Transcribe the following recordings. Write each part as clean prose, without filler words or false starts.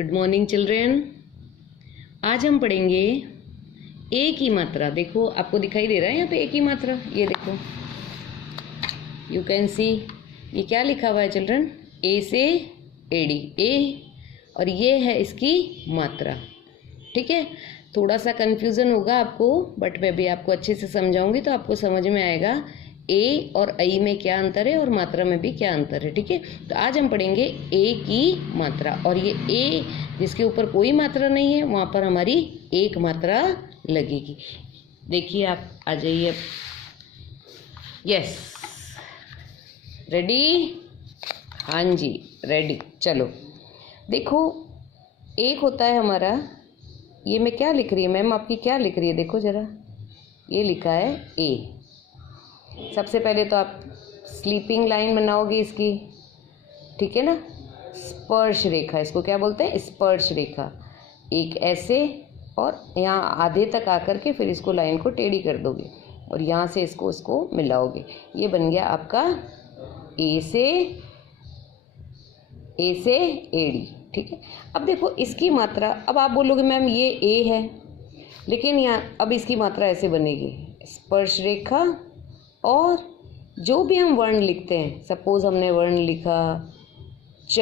Good morning children. आज हम पढ़ेंगे ए की मात्रा। देखो आपको दिखाई दे रहा है यहाँ पे ए की मात्रा, ये देखो यू कैन सी। ये क्या लिखा हुआ है चिल्ड्रन? ए से एडी, ए, और ये है इसकी मात्रा। ठीक है, थोड़ा सा कन्फ्यूज़न होगा आपको, बट मैं भी आपको अच्छे से समझाऊंगी तो आपको समझ में आएगा ए और आई में क्या अंतर है और मात्रा में भी क्या अंतर है। ठीक है, तो आज हम पढ़ेंगे ए की मात्रा, और ये ए जिसके ऊपर कोई मात्रा नहीं है वहाँ पर हमारी एक मात्रा लगेगी। देखिए आप आ जाइए अब। Yes, ready? हाँ जी रेडी। चलो देखो, एक होता है हमारा, ये मैं क्या लिख रही है मैम, आपकी क्या लिख रही है? देखो ज़रा, ये लिखा है ए। सबसे पहले तो आप स्लीपिंग लाइन बनाओगे इसकी, ठीक है ना? स्पर्श रेखा, इसको क्या बोलते हैं? स्पर्श रेखा। एक ऐसे और यहाँ आधे तक आकर के फिर इसको लाइन को टेढ़ी कर दोगे और यहाँ से इसको मिलाओगे। ये बन गया आपका ए से एडी। ठीक है, अब देखो इसकी मात्रा, अब आप बोलोगे मैम ये ए है, लेकिन यहाँ अब इसकी मात्रा ऐसे बनेगी, स्पर्श रेखा और जो भी हम वर्ण लिखते हैं, सपोज हमने वर्ण लिखा च,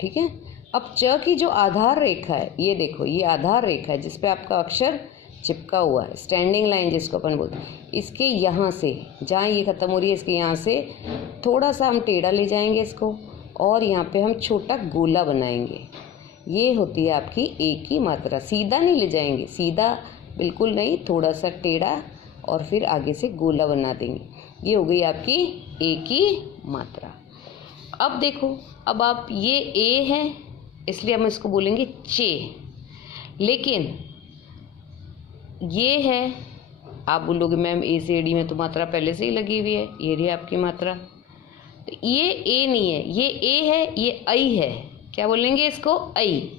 ठीक है। अब च की जो आधार रेखा है, ये देखो, ये आधार रेखा है जिस पे आपका अक्षर चिपका हुआ है, स्टैंडिंग लाइन जिसको अपन बोलते हैं। इसके यहाँ से जहाँ ये ख़त्म हो रही है, इसके यहाँ से थोड़ा सा हम टेढ़ा ले जाएंगे इसको, और यहाँ पे हम छोटा गोला बनाएंगे। ये होती है आपकी ए की मात्रा। सीधा नहीं ले जाएंगे, सीधा बिल्कुल नहीं, थोड़ा सा टेढ़ा, और फिर आगे से गोला बना देंगे। ये हो गई आपकी ए की मात्रा। अब देखो, अब आप ये ए है इसलिए हम इसको बोलेंगे चे, लेकिन ये है, आप बोलोगे मैम ए से एडी में तो मात्रा पहले से ही लगी हुई है, ये रही आपकी मात्रा। तो ये ए नहीं है, ये ए है, ये आई है। क्या बोलेंगे इसको? आई।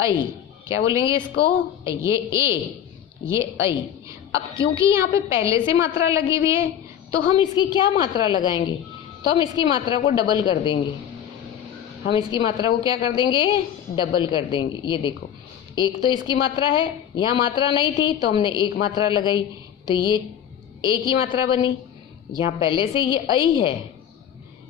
आई क्या बोलेंगे इसको? ये ए, ये आई। अब क्योंकि यहाँ पे पहले से मात्रा लगी हुई है तो हम इसकी क्या मात्रा लगाएंगे? तो हम इसकी मात्रा को डबल कर देंगे। हम इसकी मात्रा को क्या कर देंगे? डबल कर देंगे। ये देखो, एक तो इसकी मात्रा है, यहाँ मात्रा नहीं थी तो हमने एक मात्रा लगाई, तो ये ए की मात्रा बनी। यहाँ पहले से ये आई है,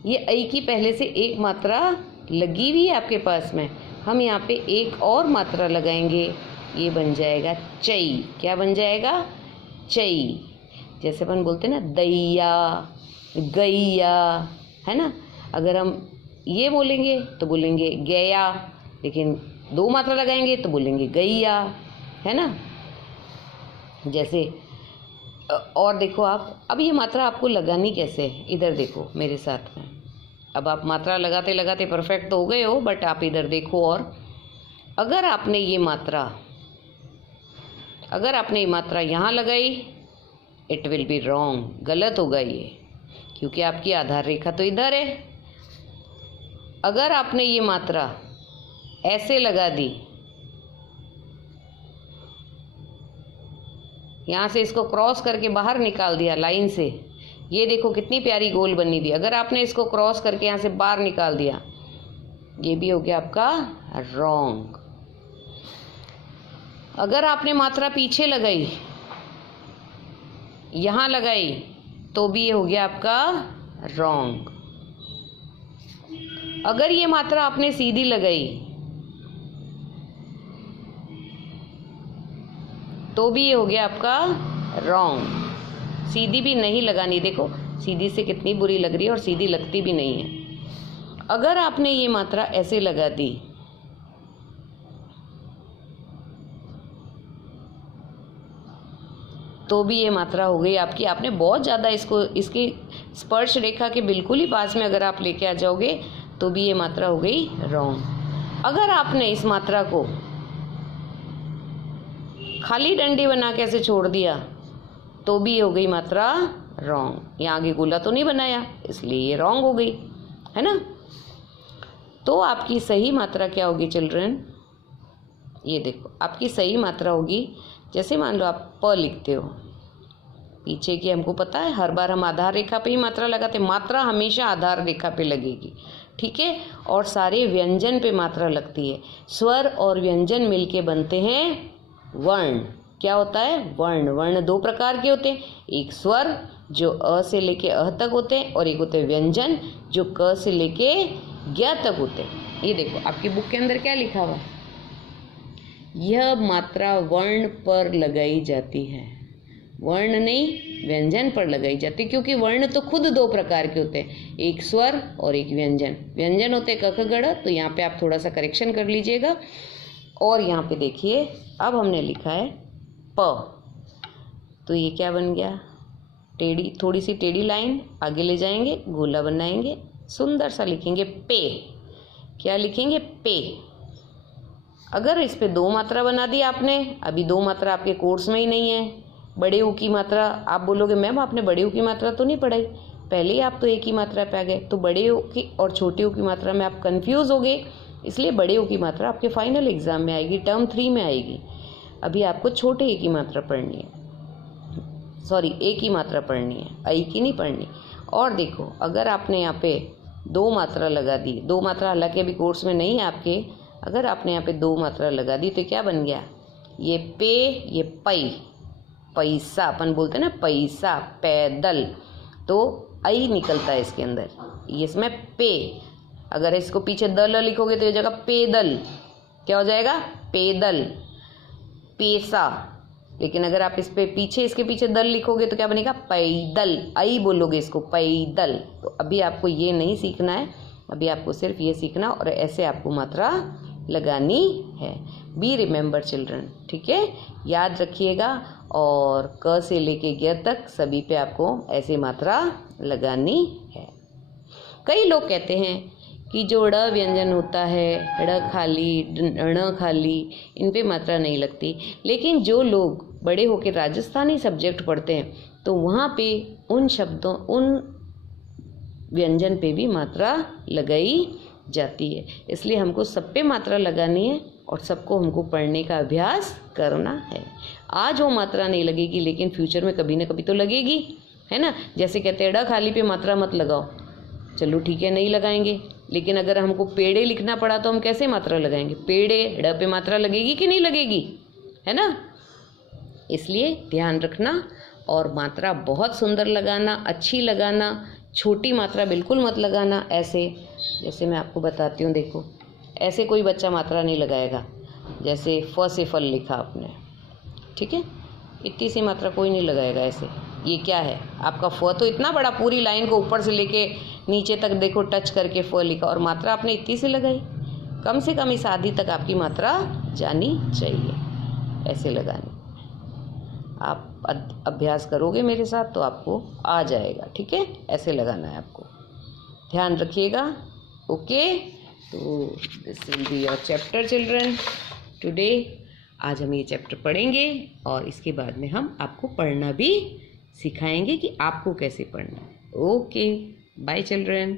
ये आई की पहले से एक मात्रा लगी हुई है आपके पास में, हम यहाँ पे एक और मात्रा लगाएंगे, ये बन जाएगा चई। क्या बन जाएगा? चई। जैसे अपन बोलते हैं ना दैया, गैया, है ना? अगर हम ये बोलेंगे तो बोलेंगे गैया, लेकिन दो मात्रा लगाएंगे तो बोलेंगे गैया, है ना? जैसे और देखो आप, अब ये मात्रा आपको लगानी कैसे है, इधर देखो मेरे साथ में। अब आप मात्रा लगाते लगाते परफेक्ट तो हो गए हो, बट आप इधर देखो, और अगर आपने ये मात्रा यहाँ लगाई, इट विल बी रॉन्ग, गलत होगा ये, क्योंकि आपकी आधार रेखा तो इधर है। अगर आपने ये मात्रा ऐसे लगा दी, यहाँ से इसको क्रॉस करके बाहर निकाल दिया लाइन से, ये देखो कितनी प्यारी गोल बनी थी। अगर आपने इसको क्रॉस करके यहाँ से बाहर निकाल दिया, ये भी हो गया आपका रॉन्ग। अगर आपने मात्रा पीछे लगाई, यहाँ लगाई, तो भी ये हो गया आपका रॉन्ग। अगर ये मात्रा आपने सीधी लगाई तो भी ये हो गया आपका रॉन्ग। सीधी भी नहीं लगानी, देखो सीधी से कितनी बुरी लग रही है और सीधी लगती भी नहीं है। अगर आपने ये मात्रा ऐसे लगा दी, तो भी ये मात्रा हो गई आपकी। आपने बहुत ज़्यादा इसकी स्पर्श रेखा के बिल्कुल ही पास में अगर आप लेके आ जाओगे तो भी ये मात्रा हो गई रॉन्ग। अगर आपने इस मात्रा को खाली डंडी बना के ऐसे छोड़ दिया तो भी ये हो गई मात्रा रॉन्ग। यहाँ आगे गोला तो नहीं बनाया, इसलिए ये रॉन्ग हो गई, है ना? तो आपकी सही मात्रा क्या होगी चिल्ड्रन? ये देखो, आपकी सही मात्रा होगी, जैसे मान लो आप प लिखते हो, पीछे की हमको पता है हर बार हम आधार रेखा पे ही मात्रा लगाते हैं, मात्रा हमेशा आधार रेखा पे लगेगी। ठीक है। और सारे व्यंजन पे मात्रा लगती है। स्वर और व्यंजन मिलके बनते हैं वर्ण। क्या होता है? वर्ण। वर्ण दो प्रकार के होते हैं, एक स्वर जो अ से लेके अ तक होते हैं और एक होते हैं व्यंजन जो क से लेके ज्ञ तक होते हैं। ये देखो आपकी बुक के अंदर क्या लिखा हुआ, यह मात्रा वर्ण पर लगाई जाती है, वर्ण नहीं व्यंजन पर लगाई जाती है, क्योंकि वर्ण तो खुद दो प्रकार के होते हैं, एक स्वर और एक व्यंजन। व्यंजन होते हैं क ख ग, तो यहाँ पे आप थोड़ा सा करेक्शन कर लीजिएगा। और यहाँ पे देखिए अब हमने लिखा है प, तो ये क्या बन गया, टेढ़ी, थोड़ी सी टेढ़ी लाइन आगे ले जाएंगे, गोला बनाएंगे, सुंदर सा लिखेंगे पे। क्या लिखेंगे? पे। अगर इस पे दो मात्रा बना दी आपने, अभी दो मात्रा आपके कोर्स में ही नहीं है, बड़े ऊ की मात्रा, आप बोलोगे मैम आपने बड़े ऊ की मात्रा तो नहीं पढ़ाई, पहले ही आप तो एक ही मात्रा पे आ गए, तो बड़े ऊ की और छोटे ऊ की मात्रा में आप कंफ्यूज हो गए, इसलिए बड़े ऊ की मात्रा आपके फाइनल एग्जाम में आएगी, टर्म 3 में आएगी। अभी आपको छोटे ए की मात्रा पढ़नी है, सॉरी ए की मात्रा पढ़नी है, आई की नहीं पढ़नी। और देखो अगर आपने यहाँ पे दो मात्रा लगा दी, दो मात्रा हालांकि अभी कोर्स में नहीं है आपके, अगर आपने यहाँ पे दो मात्रा लगा दी तो क्या बन गया, ये पे, ये पई, पैसा अपन बोलते हैं ना, पैसा, पैदल, तो आई निकलता है इसके अंदर, ये इसमें पे। अगर इसको पीछे दल लिखोगे तो ये जगह पेदल, क्या हो जाएगा? पेदल, पैसा। लेकिन अगर आप इस पे पीछे, इसके पीछे दल लिखोगे तो क्या बनेगा? पैदल, आई बोलोगे इसको, पैदल। तो अभी आपको ये नहीं सीखना है, अभी आपको सिर्फ ये सीखना और ऐसे आपको मात्रा लगानी है। बी रिमेंबर चिल्ड्रन, ठीक है, याद रखिएगा। और क से लेके ज्ञ तक सभी पे आपको ऐसे मात्रा लगानी है। कई लोग कहते हैं कि जो ड़ व्यंजन होता है, ड़ खाली, ण खाली, इन पे मात्रा नहीं लगती, लेकिन जो लोग बड़े होकर राजस्थानी सब्जेक्ट पढ़ते हैं तो वहाँ पे उन शब्दों, उन व्यंजन पे भी मात्रा लगाई जाती है। इसलिए हमको सब पे मात्रा लगानी है और सबको हमको पढ़ने का अभ्यास करना है। आज वो मात्रा नहीं लगेगी लेकिन फ्यूचर में कभी ना कभी तो लगेगी, है ना। जैसे कहते हैं ड़ खाली पे मात्रा मत लगाओ, चलो ठीक है नहीं लगाएंगे, लेकिन अगर हमको पेड़े लिखना पड़ा तो हम कैसे मात्रा लगाएंगे? पेड़े, ड़ पे मात्रा लगेगी कि नहीं लगेगी, है ना। इसलिए ध्यान रखना और मात्रा बहुत सुंदर लगाना, अच्छी लगाना, छोटी मात्रा बिल्कुल मत लगाना। ऐसे जैसे मैं आपको बताती हूँ, देखो ऐसे कोई बच्चा मात्रा नहीं लगाएगा, जैसे फ से फल लिखा आपने, ठीक है, इतनी सी मात्रा कोई नहीं लगाएगा ऐसे। ये क्या है आपका फ, तो इतना बड़ा पूरी लाइन को ऊपर से लेके नीचे तक देखो टच करके फ लिखा और मात्रा आपने इतनी सी लगाई। कम से कम इस आधी तक आपकी मात्रा जानी चाहिए, ऐसे लगानी। आप अभ्यास करोगे मेरे साथ तो आपको आ जाएगा, ठीक है, ऐसे लगाना है आपको, ध्यान रखिएगा। ओके, तो this will be your chapter children today. आज हम ये चैप्टर पढ़ेंगे और इसके बाद में हम आपको पढ़ना भी सिखाएंगे कि आपको कैसे पढ़ना है। Okay, bye children.